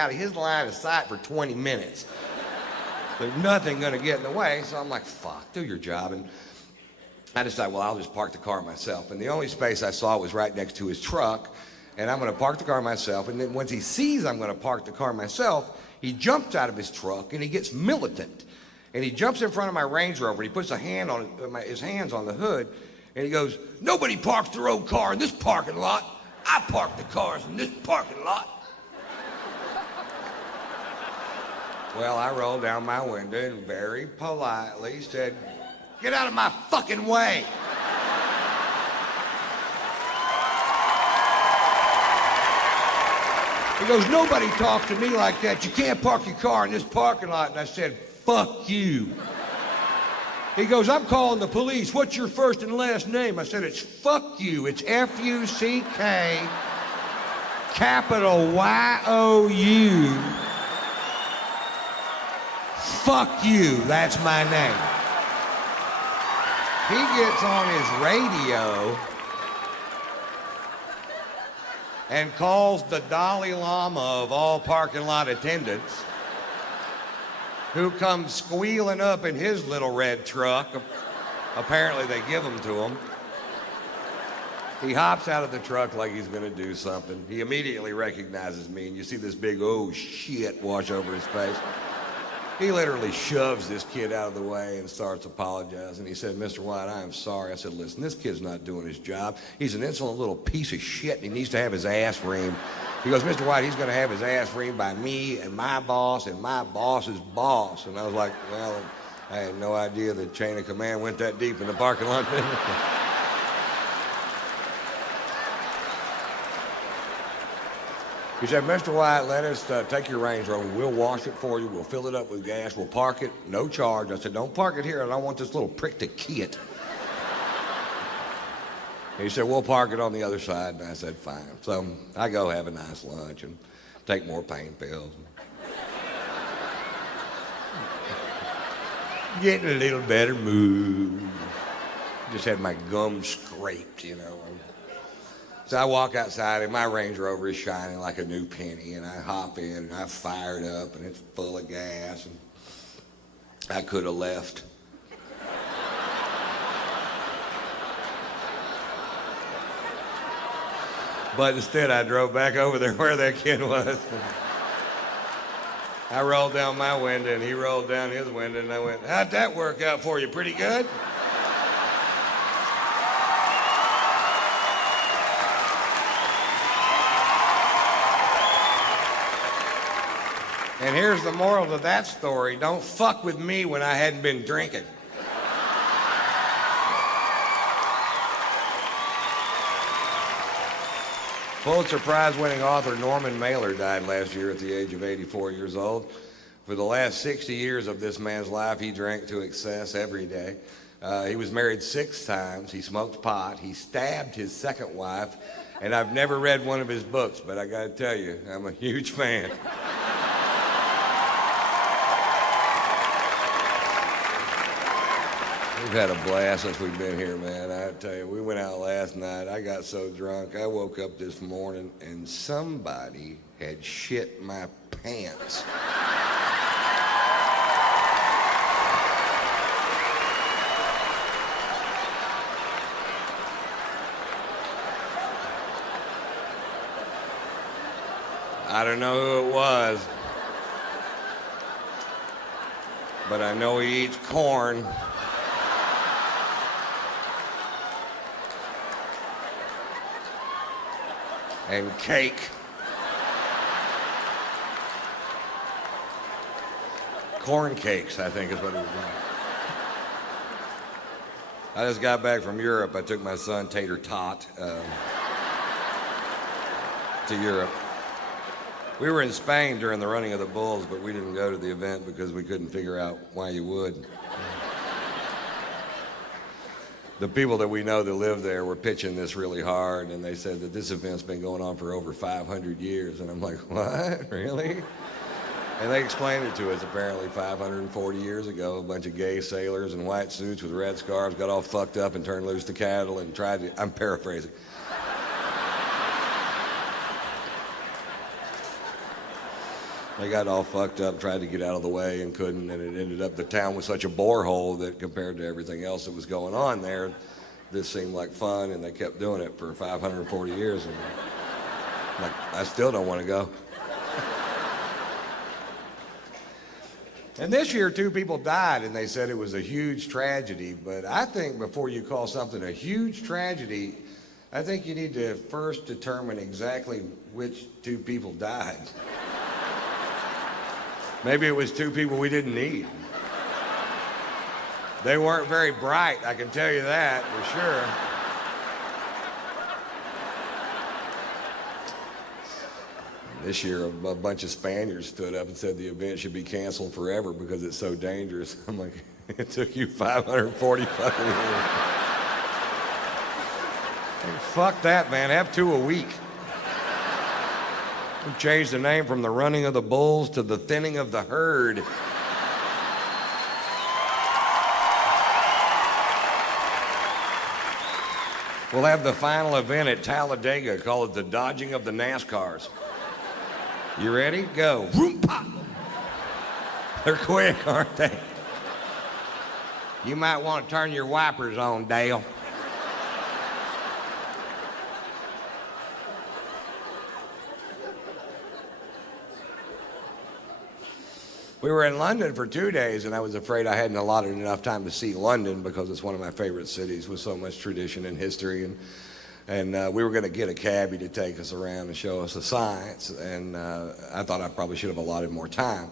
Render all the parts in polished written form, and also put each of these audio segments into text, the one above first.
out of his line of sight for 20 minutes. There's nothing gonna get in the way, so I'm like, fuck, do your job. And I decided, well, I'll just park the car myself. And the only space I saw was right next to his truck, and I'm gonna park the car myself. And then once he sees I'm gonna park the car myself, he jumps out of his truck and he gets militant. And he jumps in front of my Range Rover, and he puts his hands on the hood, and he goes, nobody parks their own car in this parking lot. I park the cars in this parking lot. Well, I rolled down my window and very politely said, get out of my fucking way. He goes, nobody talks to me like that. You can't park your car in this parking lot. And I said, fuck you. He goes, I'm calling the police. What's your first and last name? I said, it's fuck you. It's F-U-C-K, capital Y-O-U. Fuck you, that's my name. He gets on his radio and calls the Dalai Lama of all parking lot attendants, who comes squealing up in his little red truck. Apparently they give them to him. He hops out of the truck like he's gonna do something. He immediately recognizes me, and you see this big, oh shit, wash over his face. He literally shoves this kid out of the way and starts apologizing. He said, Mr. White, I am sorry. I said, listen, this kid's not doing his job. He's an insolent little piece of shit, and he needs to have his ass reamed. He goes, Mr. White, he's gonna have his ass reamed by me and my boss's boss. And I was like, well, I had no idea the chain of command went that deep in the parking lot. He said, Mr. White, let us take your Range Rover. We'll wash it for you. We'll fill it up with gas. We'll park it, no charge. I said, don't park it here. I don't want this little prick to key it. He said, we'll park it on the other side. And I said, fine. So I go have a nice lunch and take more pain pills. Getting a little better mood. Just had my gums scraped, you know. So I walk outside and my Range Rover is shining like a new penny, and I hop in and I fire it up and it's full of gas, and I could have left. But instead I drove back over there where that kid was. I rolled down my window and he rolled down his window, and I went, how'd that work out for you? Pretty good? And here's the moral of that story. Don't fuck with me when I hadn't been drinking. Pulitzer Prize winning author Norman Mailer died last year at the age of 84 years old. For the last 60 years of this man's life, he drank to excess every day. He was married 6 times. He smoked pot. He stabbed his second wife. And I've never read one of his books, but I gotta tell you, I'm a huge fan. We've had a blast since we've been here, man. I tell you, we went out last night. I got so drunk. I woke up this morning and somebody had shit my pants. I don't know who it was, but I know he eats corn. And cake. Corn cakes, I think is what it was. I just got back from Europe. I took my son Tater Tot to Europe. We were in Spain during the running of the Bulls, but we didn't go to the event because we couldn't figure out why you would. The people that we know that live there were pitching this really hard, and they said that this event's been going on for over 500 years. And I'm like, what? Really? And they explained it to us. Apparently 540 years ago, a bunch of gay sailors in white suits with red scarves got all fucked up and turned loose the cattle and tried to, I'm paraphrasing. They got all fucked up, tried to get out of the way and couldn't, and it ended up the town was such a borehole that compared to everything else that was going on there, this seemed like fun, and they kept doing it for 540 years. And like, I still don't want to go. And this year, 2 people died, and they said it was a huge tragedy. But I think before you call something a huge tragedy, I think you need to first determine exactly which 2 people died. Maybe it was 2 people we didn't need. They weren't very bright, I can tell you that for sure. This year, a bunch of Spaniards stood up and said the event should be canceled forever because it's so dangerous. I'm like, it took you 540 fucking years. Hey, fuck that, man. Have 2 a week. We changed the name from the running of the bulls to the thinning of the herd. We'll have the final event at Talladega, call it the dodging of the NASCARs. You ready? Go. Vroom, pop. They're quick, aren't they? You might want to turn your wipers on, Dale. We were in London for 2 days, and I was afraid I hadn't allotted enough time to see London because it's one of my favorite cities with so much tradition and history. And we were going to get a cabbie to take us around and show us the sights, and I thought I probably should have allotted more time.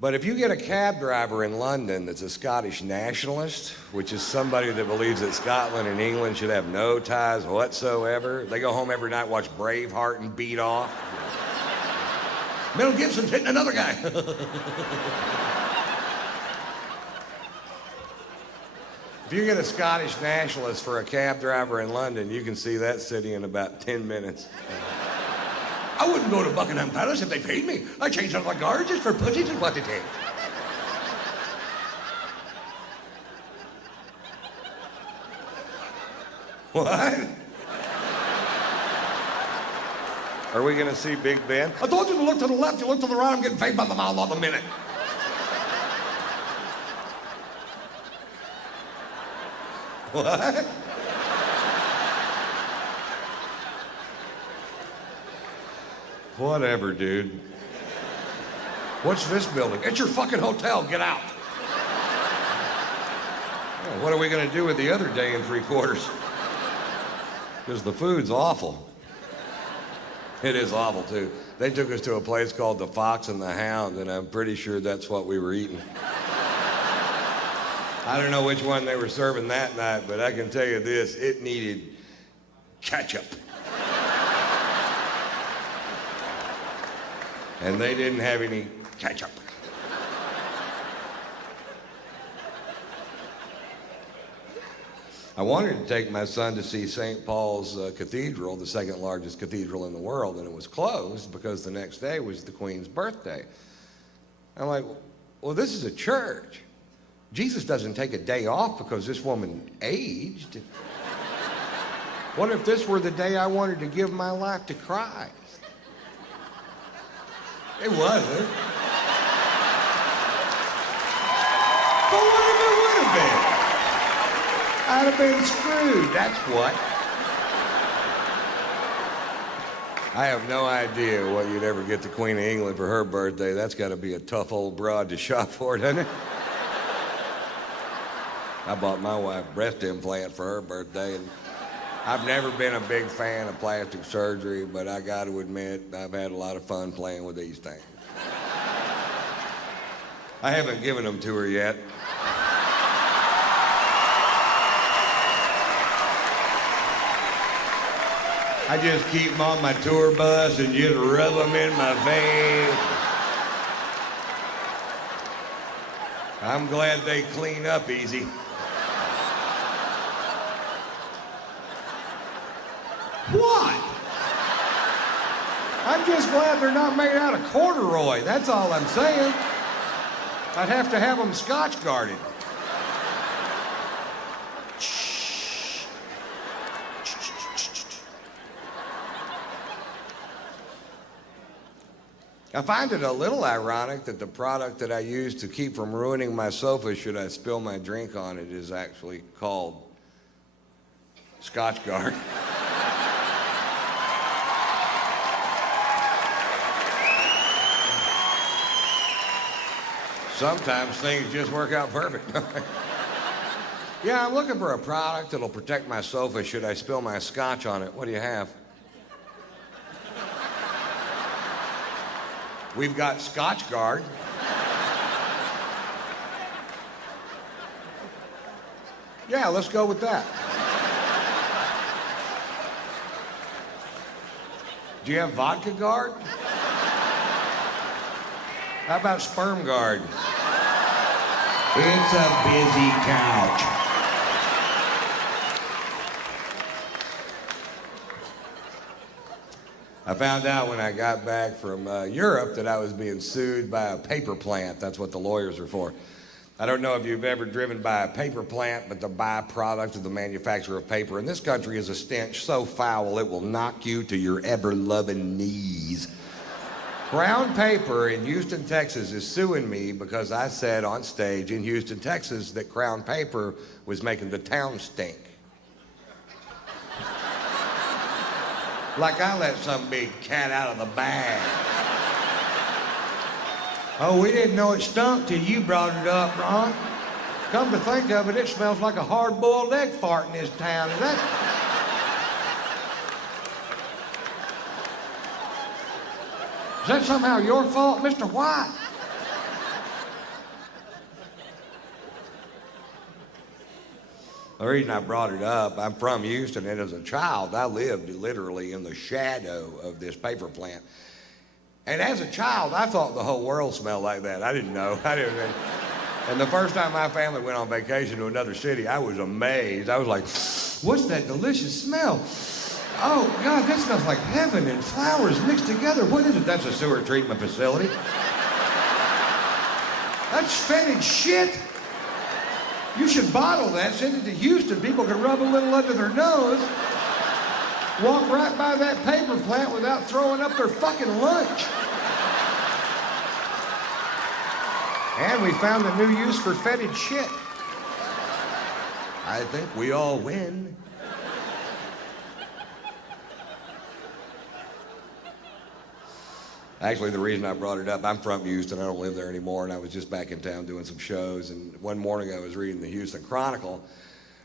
But if you get a cab driver in London that's a Scottish nationalist, which is somebody that believes that Scotland and England should have no ties whatsoever, they go home every night, watch Braveheart and beat off. Mel Gibson's hitting another guy. If you get a Scottish nationalist for a cab driver in London, you can see that city in about 10 minutes. I wouldn't go to Buckingham Palace if they paid me. I change out my guards just for pussies and what it is. What? Are we going to see Big Ben? I told you to look to the left, you look to the right, I'm getting paid by the mile, not the minute. What? Whatever, dude. What's this building? It's your fucking hotel, get out. Well, what are we going to do with the other day and 3/4? Because the food's awful. It is awful, too. They took us to a place called the Fox and the Hound, and I'm pretty sure that's what we were eating. I don't know which one they were serving that night, but I can tell you this, it needed ketchup. And they didn't have any ketchup. I wanted to take my son to see St. Paul's Cathedral, the second largest cathedral in the world, and it was closed because the next day was the Queen's birthday. I'm like, well, this is a church. Jesus doesn't take a day off because this woman aged. What if this were the day I wanted to give my life to Christ? It wasn't. But what if it would have been? I'd have been screwed, that's what. I have no idea what you'd ever get the Queen of England for her birthday. That's got to be a tough old broad to shop for, doesn't it? I bought my wife a breast implant for her birthday, and I've never been a big fan of plastic surgery, but I got to admit, I've had a lot of fun playing with these things. I haven't given them to her yet. I just keep them on my tour bus and just rub them in my face. I'm glad they clean up easy. What? I'm just glad they're not made out of corduroy. That's all I'm saying. I'd have to have them Scotch guarded. I find it a little ironic that the product that I use to keep from ruining my sofa should I spill my drink on it is actually called Scotch Guard. Sometimes things just work out perfect. Yeah, I'm looking for a product that'll protect my sofa should I spill my scotch on it. What do you have? We've got Scotch Guard. Yeah, let's go with that. Do you have Vodka Guard? How about Sperm Guard? It's a busy couch. I found out when I got back from Europe that I was being sued by a paper plant. That's what the lawyers are for. I don't know if you've ever driven by a paper plant, but the byproduct of the manufacture of paper in this country is a stench so foul it will knock you to your ever-loving knees. Crown Paper in Houston, Texas is suing me because I said on stage in Houston, Texas that Crown Paper was making the town stink. Like I let some big cat out of the bag. Oh, we didn't know it stunk till you brought it up, Ron. Come to think of it, it smells like a hard-boiled egg fart in this town. Is that somehow your fault, Mr. White? The reason I brought it up, I'm from Houston, and as a child, I lived literally in the shadow of this paper plant. And as a child, I thought the whole world smelled like that. I didn't know. And the first time my family went on vacation to another city, I was amazed. I was like, what's that delicious smell? Oh, God, that smells like heaven and flowers mixed together. What is it? That's a sewer treatment facility. That's fetid shit. You should bottle that, send it to Houston. People can rub a little under their nose, walk right by that paper plant without throwing up their fucking lunch. And we found a new use for fetid shit. I think we all win. Actually, the reason I brought it up, I'm from Houston. I don't live there anymore, and I was just back in town doing some shows. And one morning I was reading the Houston Chronicle,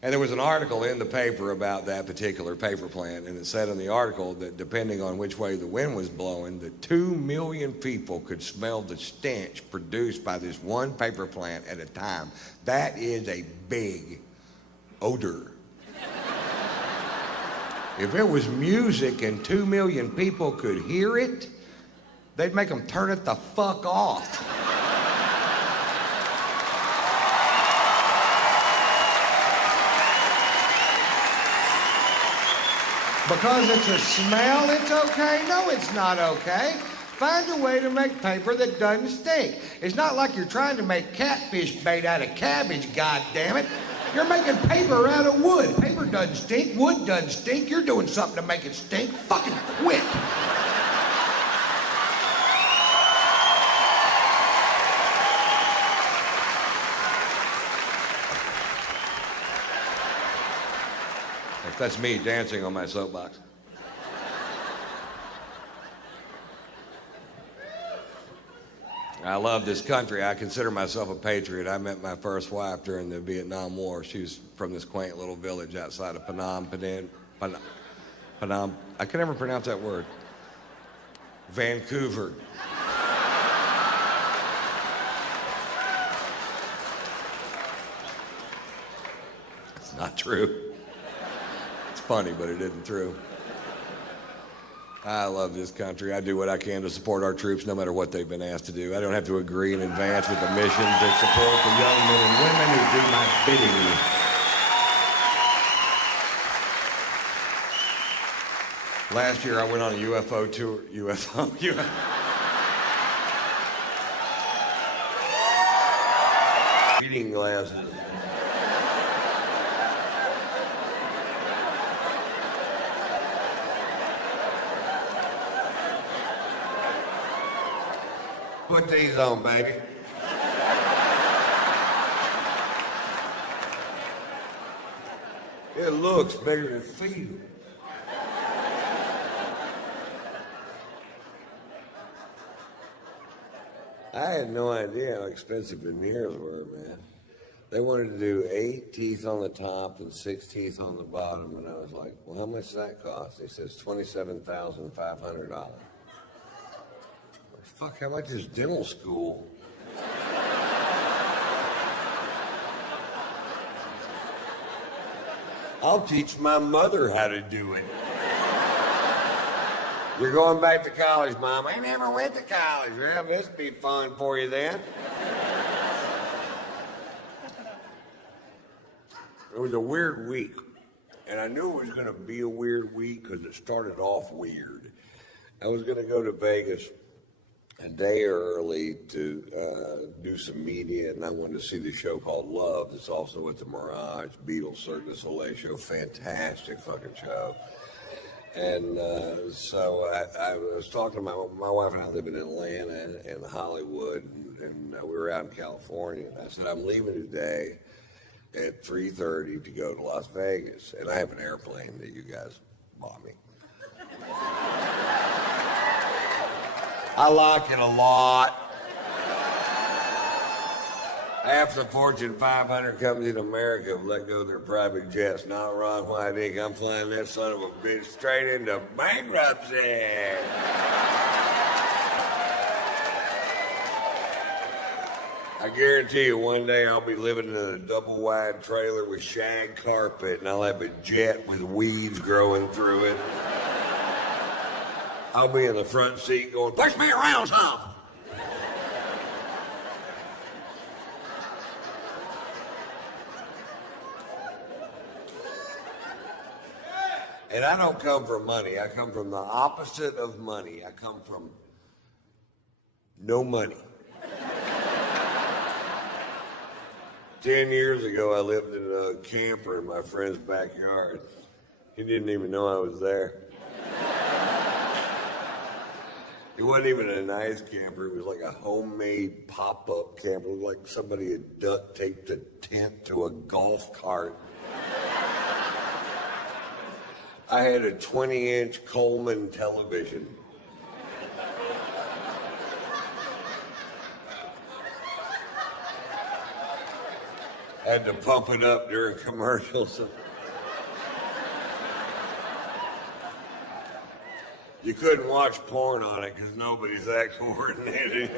and there was an article in the paper about that particular paper plant, and it said in the article that depending on which way the wind was blowing, that 2 million people could smell the stench produced by this one paper plant at a time. That is a big odor. If it was music and 2 million people could hear it, they'd make them turn it the fuck off. Because it's a smell, it's okay? No, it's not okay. Find a way to make paper that doesn't stink. It's not like you're trying to make catfish bait out of cabbage, goddammit. You're making paper out of wood. Paper doesn't stink, wood doesn't stink. You're doing something to make it stink. Fucking quit. That's me dancing on my soapbox. I love this country. I consider myself a patriot. I met my first wife during the Vietnam War. She was from this quaint little village outside of Phnom Penh. I can never pronounce that word. Vancouver. It's not true. Funny, but it isn't true. I love this country. I do what I can to support our troops no matter what they've been asked to do. I don't have to agree in advance with the mission to support the young men and women who do my bidding. Last year I went on a UFO tour. Reading glasses. Put these on, baby. It looks better than it feels. I had no idea how expensive veneers were, man. They wanted to do 8 teeth on the top and 6 teeth on the bottom, and I was like, well, how much does that cost? He says, $27,500. Fuck, how much is dental school? I'll teach my mother how to do it. You're going back to college, Mom. I never went to college. Well, this will be fun for you then. It was a weird week. And I knew it was going to be a weird week because it started off weird. I was going to go to Vegas a day early to do some media, and I wanted to see the show called Love. It's also at the Mirage, Beatles, Cirque du Soleil show. Fantastic fucking show. And so I was talking to my wife and I live in Atlanta and Hollywood, and we were out in California. And I said, I'm leaving today at 3:30 to go to Las Vegas. And I have an airplane that you guys bought me. I like it a lot. Half the Fortune 500 companies in America have let go of their private jets. Not Ron White. I'm flying that son of a bitch straight into bankruptcy. I guarantee you one day I'll be living in a double-wide trailer with shag carpet, and I'll have a jet with weeds growing through it. I'll be in the front seat going, push me around some. And I don't come from money. I come from the opposite of money. I come from no money. 10 years ago, I lived in a camper in my friend's backyard. He didn't even know I was there. It wasn't even a nice camper. It was like a homemade pop-up camper. It was like somebody had duct taped a tent to a golf cart. I had a 20-inch Coleman television. Had to pump it up during commercials. You couldn't watch porn on it because nobody's that coordinated.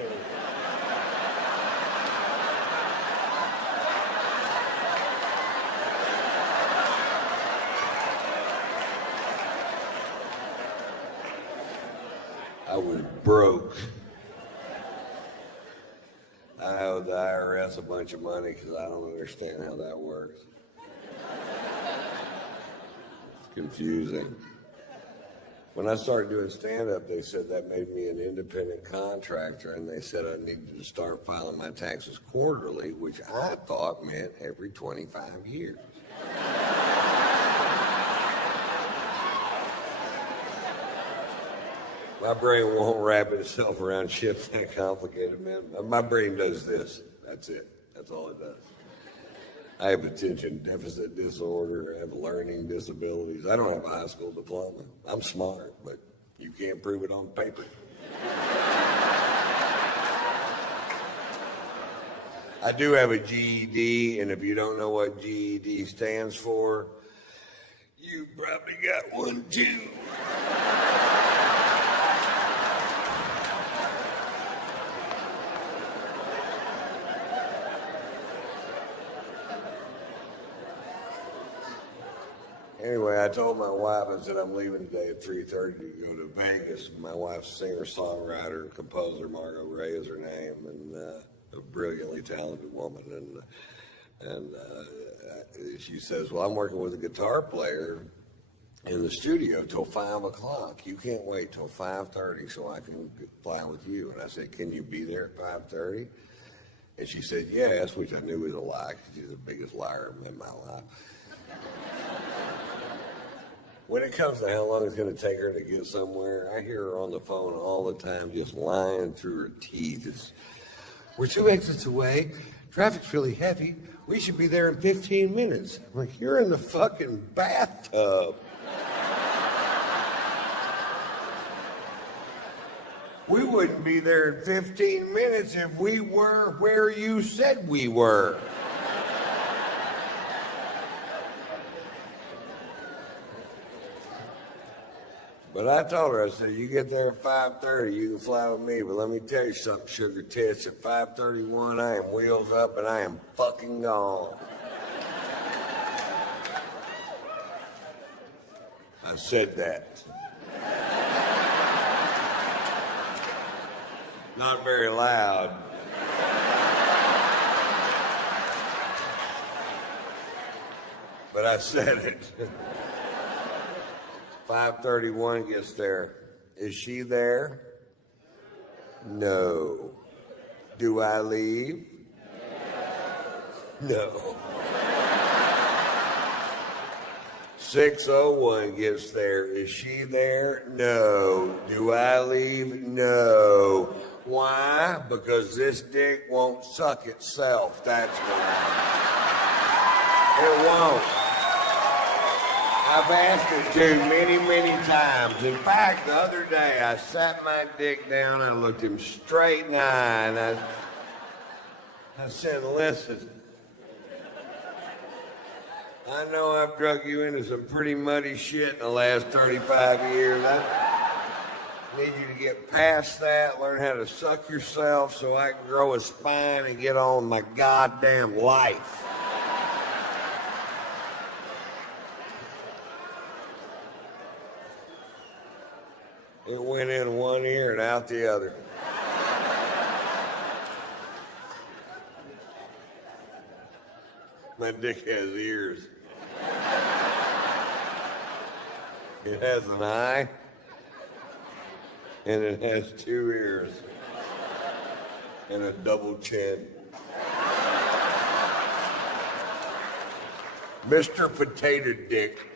I was broke. I owe the IRS a bunch of money because I don't understand how that works. It's confusing. When I started doing stand-up, they said that made me an independent contractor, and they said I needed to start filing my taxes quarterly, which I thought meant every 25 years. My brain won't wrap itself around shit that complicated, man. My brain does this. That's it. That's all it does. I have attention deficit disorder. I have learning disabilities. I don't have a high school diploma. I'm smart, but you can't prove it on paper. I do have a GED, and if you don't know what GED stands for, you probably got one too. Anyway, I told my wife, I said, I'm leaving today at 3:30 to go to Vegas. My wife's singer-songwriter, composer, Margot Ray is her name, and a brilliantly talented woman. And she says, well, I'm working with a guitar player in the studio till 5 o'clock. You can't wait till 5:30 so I can fly with you. And I said, can you be there at 5:30? And she said, yes, which I knew was a lie because she's the biggest liar in my life. When it comes to how long it's going to take her to get somewhere, I hear her on the phone all the time, just lying through her teeth. We're 2 exits away. Traffic's really heavy. We should be there in 15 minutes. I'm like, you're in the fucking bathtub. We wouldn't be there in 15 minutes if we were where you said we were. But I told her, I said, you get there at 5:30, you can fly with me. But let me tell you something, sugar tits. At 5:31, I am wheels up and I am fucking gone. I said that. Not very loud. But I said it. 5:31 gets there. Is she there? No. Do I leave? No. 6:01 gets there. Is she there? No. Do I leave? No. Why? Because this dick won't suck itself. That's why. It won't. I've asked it to many, many times. In fact, the other day, I sat my dick down, I looked him straight in the eye, and I said, listen, I know I've drug you into some pretty muddy shit in the last 35 years. I need you to get past that, learn how to suck yourself so I can grow a spine and get on my goddamn life. It went in one ear and out the other. My dick has ears. It has an eye, and it has 2 ears, and a double chin. Mr. Potato Dick.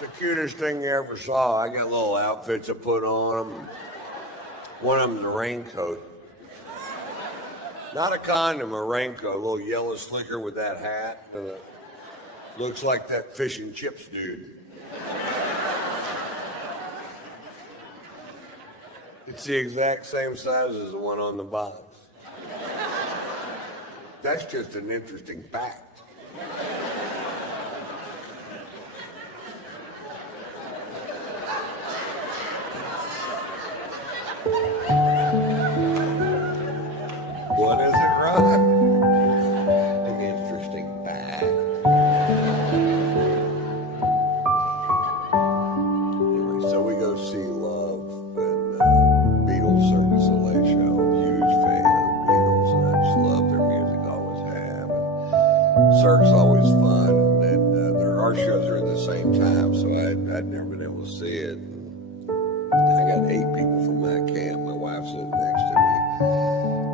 The cutest thing you ever saw. I got little outfits I put on them. One of them's a raincoat. Not a condom, a raincoat. A little yellow slicker with that hat. And it looks like that fish and chips dude. It's the exact same size as the one on the bottom. That's just an interesting fact. What is it, Ron? An interesting fact. Anyway, so we go see Love and Beatles Circus Soleil show. Huge fan of the Beatles, and I just love their music, always have. And Cirque's always fun, and our shows are at the same time, so I'd never been able to see it. I got 8 people from my camp. My wife's sitting next to me.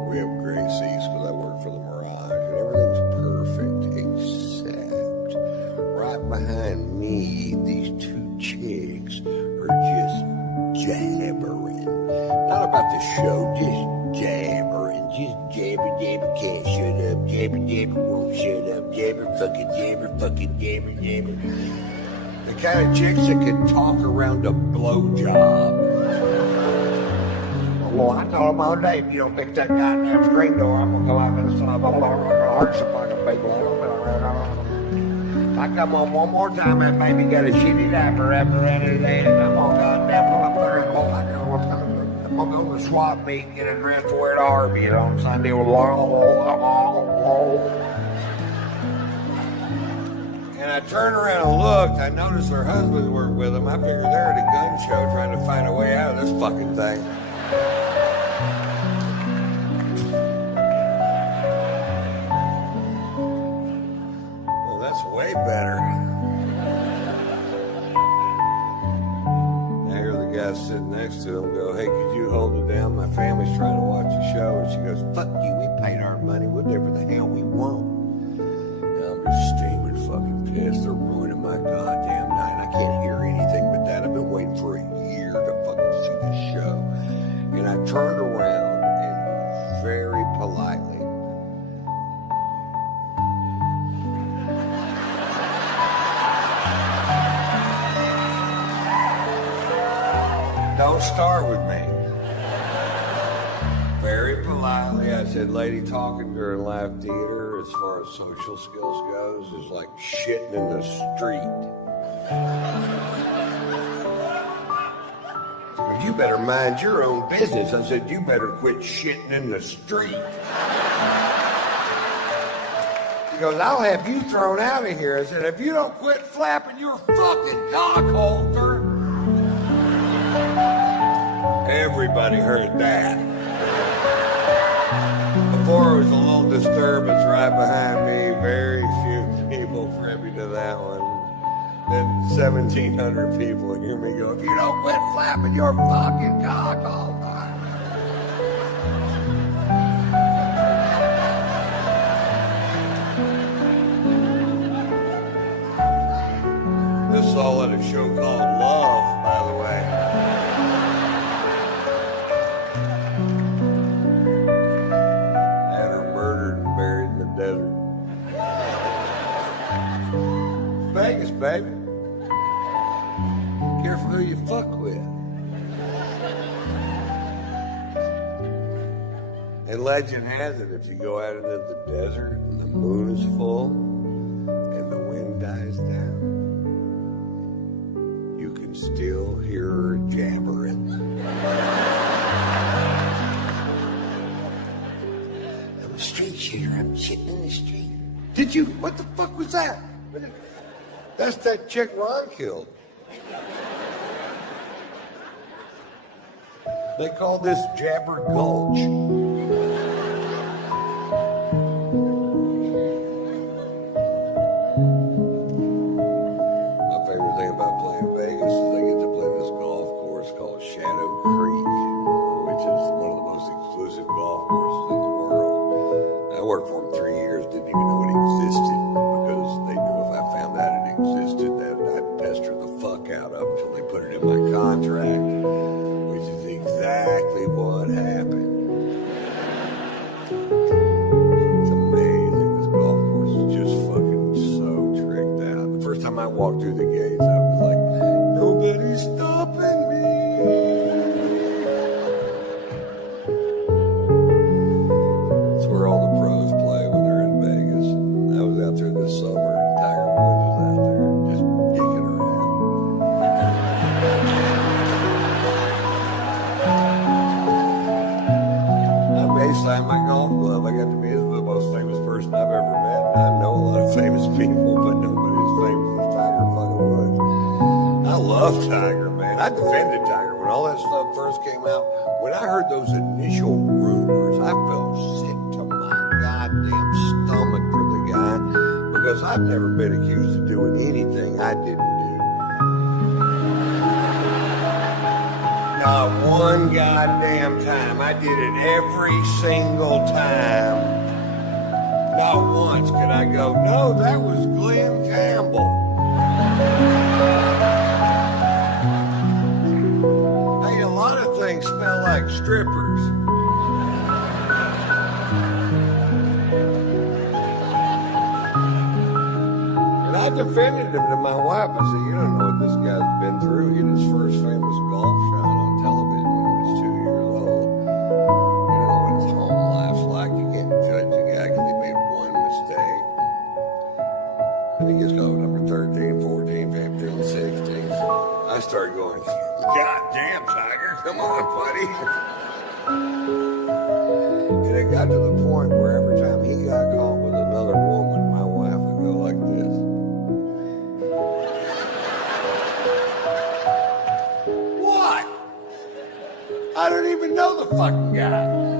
We have great seats because I work for the Mirage, and everything's perfect except right behind me, these 2 chicks are just jabbering. Not about the show, just jabbering. Just jabber, jabber, can't shut up. Jabber, jabber, won't shut up. Jabber, fucking jabber, jabber. The kind of chicks that can talk around a blowjob. Well, I told them all day, if you don't fix that goddamn screen door, I'm gonna go out and stop. I'm gonna hurt somebody, baby. If I come on one more time, that baby got a shitty diaper wrapped around his head, I'm gonna goddamn pull up there and I'm gonna go to the swap meet and get a dress to wear at Arby's on Sunday with And I turned around and looked. I noticed their husbands were with them. I figured they're at a gun show trying to find a way out of this fucking thing. Well, that's way better. I hear the guy sitting next to him go, hey, could you hold it down? My family's trying to watch the show. And she goes, fuck you, we paid our money. We'll do whatever the hell we want. And I'm just steaming fucking pissed. They're ruining my goddamn night. start with me. Very politely, I said, lady talking during live theater, as far as social skills goes, is like shitting in the street. You better mind your own business. I said, you better quit shitting in the street. He goes, I'll have you thrown out of here. I said, if you don't quit flapping your fucking cock holster. Everybody heard that. Before, it was a little disturbance right behind me. Very few people privy to that one. Then 1,700 people hear me go, if you don't quit flapping your fucking cock holster. This is all at a show called Love, by the way. Had her murdered and buried in the desert. It's Vegas, baby. Careful who you fuck with. And legend has it, if you go out into the desert and the moon is full and the wind dies down, you can still hear her jabbering. I'm a street shooter. I'm shitting in the street. Did you? What the fuck was that? That's that chick Ron killed. They call this Jabber Gulch. My favorite thing about playing Vegas is I get to play this golf course called Shadow Creek, which is one of the most exclusive golf courses in the world. I worked for them 3 years, didn't even know it existed, because they knew if I found out it existed, that I'd pester the fuck out of them until they put it in my contract, which is exactly what happened. It's amazing. This golf course is just fucking so tricked out. The first time I walked through the gates, I was like, nobody's stopping me. It's where all the pros play when they're in Vegas. I was out there this summer, and Tiger Woods was out there just dicking around. I may sign my golf glove. I got to be the most famous person I've ever met. And I know a lot of famous people, but nobody as famous as Tiger fucking Woods. I love Tiger, man. I defended Tiger when all that stuff first came out. When I heard those initial rumors, I felt sick to my goddamn stomach for the guy, because I've never been accused of doing anything I didn't do. Not one goddamn time. I did it every single time. Not once could I go, no, that was Glenn Campbell. Hey, a lot of things smell like strippers. And I defended him to my wife. I said, you don't know what this guy's been through. He had his first famous golf shot on television when he was 2 years old. You don't know what his home life's like. You can't judge a guy because he made one mistake. And he gets going number 13, 14, 15, 16. I started going, God damn, Tiger, come on, buddy. And it got to the point where every time he got caught with another woman, my wife would go like this. What? I don't even know the fucking guy.